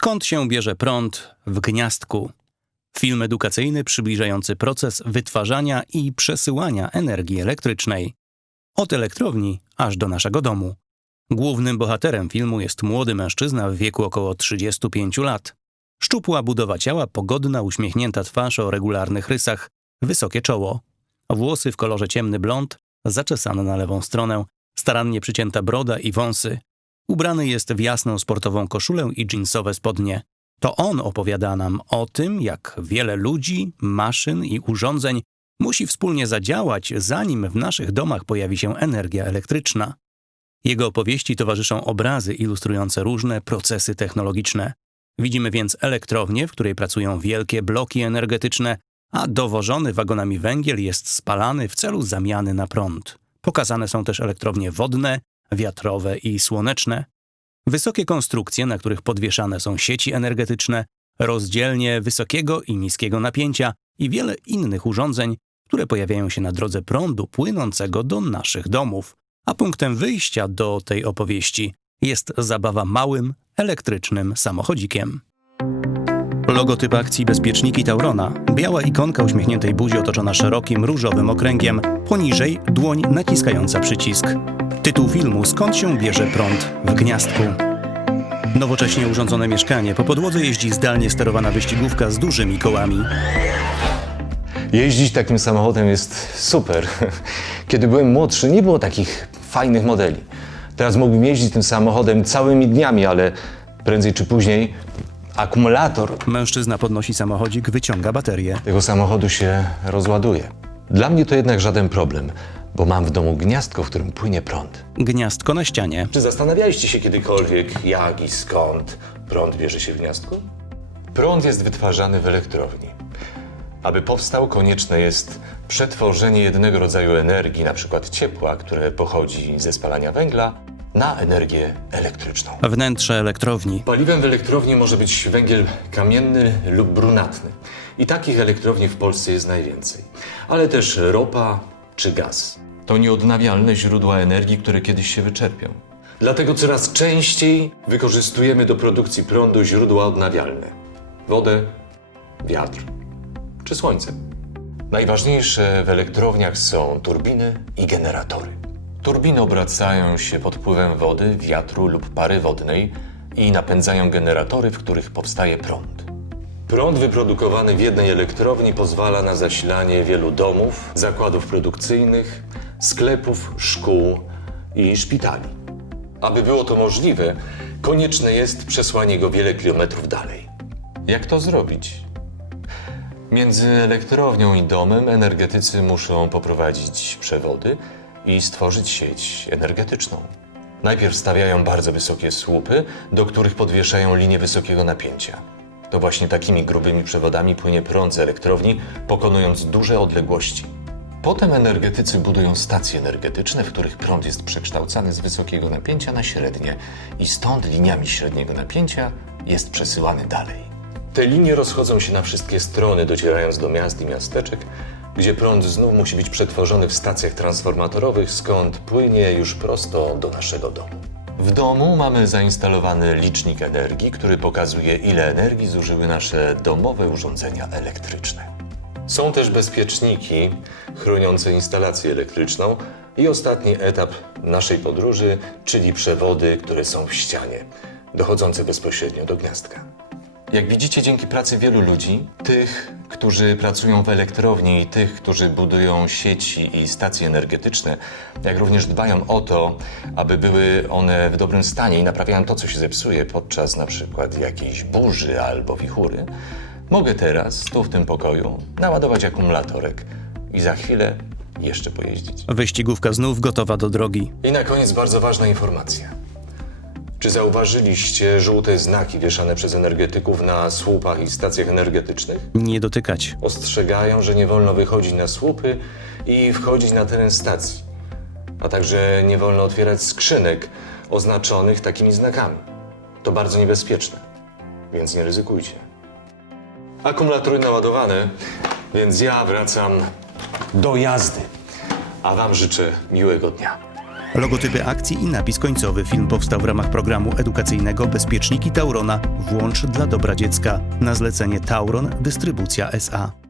Skąd się bierze prąd w gniazdku? Film edukacyjny przybliżający proces wytwarzania i przesyłania energii elektrycznej. Od elektrowni aż do naszego domu. Głównym bohaterem filmu jest młody mężczyzna w wieku około 35 lat. Szczupła budowa ciała, pogodna, uśmiechnięta twarz o regularnych rysach, wysokie czoło. Włosy w kolorze ciemny blond, zaczesane na lewą stronę, starannie przycięta broda i wąsy. Ubrany jest w jasną sportową koszulę i dżinsowe spodnie. To on opowiada nam o tym, jak wiele ludzi, maszyn i urządzeń musi wspólnie zadziałać, zanim w naszych domach pojawi się energia elektryczna. Jego opowieści towarzyszą obrazy ilustrujące różne procesy technologiczne. Widzimy więc elektrownię, w której pracują wielkie bloki energetyczne, a dowożony wagonami węgiel jest spalany w celu zamiany na prąd. Pokazane są też elektrownie wodne, wiatrowe i słoneczne. Wysokie konstrukcje, na których podwieszane są sieci energetyczne, rozdzielnie wysokiego i niskiego napięcia i wiele innych urządzeń, które pojawiają się na drodze prądu płynącego do naszych domów. A punktem wyjścia do tej opowieści jest zabawa małym, elektrycznym samochodzikiem. Logotyp akcji Bezpieczniki Taurona. Biała ikonka uśmiechniętej buzi otoczona szerokim, różowym okręgiem. Poniżej dłoń naciskająca przycisk. Tytuł filmu Skąd się bierze prąd w gniazdku. Nowocześnie urządzone mieszkanie. Po podłodze jeździ zdalnie sterowana wyścigówka z dużymi kołami. Jeździć takim samochodem jest super. Kiedy byłem młodszy, nie było takich fajnych modeli. Teraz mógłbym jeździć tym samochodem całymi dniami, ale prędzej czy później akumulator Mężczyzna podnosi samochodzik, wyciąga baterię. tego samochodu się rozładuje. Dla mnie to jednak żaden problem, bo mam w domu gniazdko, w którym płynie prąd. Gniazdko na ścianie. Czy zastanawialiście się kiedykolwiek, jak i skąd prąd bierze się w gniazdku? Prąd jest wytwarzany w elektrowni. Aby powstał, konieczne jest przetworzenie jednego rodzaju energii, np. ciepła, które pochodzi ze spalania węgla, na energię elektryczną. Wnętrze elektrowni. Paliwem w elektrowni może być węgiel kamienny lub brunatny. I takich elektrowni w Polsce jest najwięcej. Ale też ropa czy gaz. To nieodnawialne źródła energii, które kiedyś się wyczerpią. Dlatego coraz częściej wykorzystujemy do produkcji prądu źródła odnawialne: wodę, wiatr czy słońce. Najważniejsze w elektrowniach są turbiny i generatory. Turbiny obracają się pod wpływem wody, wiatru lub pary wodnej i napędzają generatory, w których powstaje prąd. Prąd wyprodukowany w jednej elektrowni pozwala na zasilanie wielu domów, zakładów produkcyjnych, sklepów, szkół i szpitali. Aby było to możliwe, konieczne jest przesłanie go wiele kilometrów dalej. Jak to zrobić? Między elektrownią i domem energetycy muszą poprowadzić przewody i stworzyć sieć energetyczną. Najpierw stawiają bardzo wysokie słupy, do których podwieszają linie wysokiego napięcia. To właśnie takimi grubymi przewodami płynie prąd z elektrowni, pokonując duże odległości. Potem energetycy budują stacje energetyczne, w których prąd jest przekształcany z wysokiego napięcia na średnie i stąd liniami średniego napięcia jest przesyłany dalej. Te linie rozchodzą się na wszystkie strony, docierając do miast i miasteczek, gdzie prąd znów musi być przetworzony w stacjach transformatorowych, skąd płynie już prosto do naszego domu. W domu mamy zainstalowany licznik energii, który pokazuje, ile energii zużyły nasze domowe urządzenia elektryczne. Są też bezpieczniki chroniące instalację elektryczną i ostatni etap naszej podróży, czyli przewody, które są w ścianie, dochodzące bezpośrednio do gniazdka. Jak widzicie, dzięki pracy wielu ludzi, tych, którzy pracują w elektrowni i tych, którzy budują sieci i stacje energetyczne, jak również dbają o to, aby były one w dobrym stanie i naprawiają to, co się zepsuje podczas na przykład jakiejś burzy albo wichury, mogę teraz, tu w tym pokoju, naładować akumulatorek i za chwilę jeszcze pojeździć. Wyścigówka znów gotowa do drogi. I na koniec bardzo ważna informacja. Czy zauważyliście żółte znaki wieszane przez energetyków na słupach i stacjach energetycznych? Nie dotykać. Ostrzegają, że nie wolno wychodzić na słupy i wchodzić na teren stacji. A także nie wolno otwierać skrzynek oznaczonych takimi znakami. To bardzo niebezpieczne, więc nie ryzykujcie. Akumulatory naładowane, więc ja wracam do jazdy. A Wam życzę miłego dnia. Logotypy akcji i napis końcowy. Film powstał w ramach programu edukacyjnego Bezpieczniki Taurona. Włącz dla dobra dziecka. Na zlecenie Tauron Dystrybucja SA.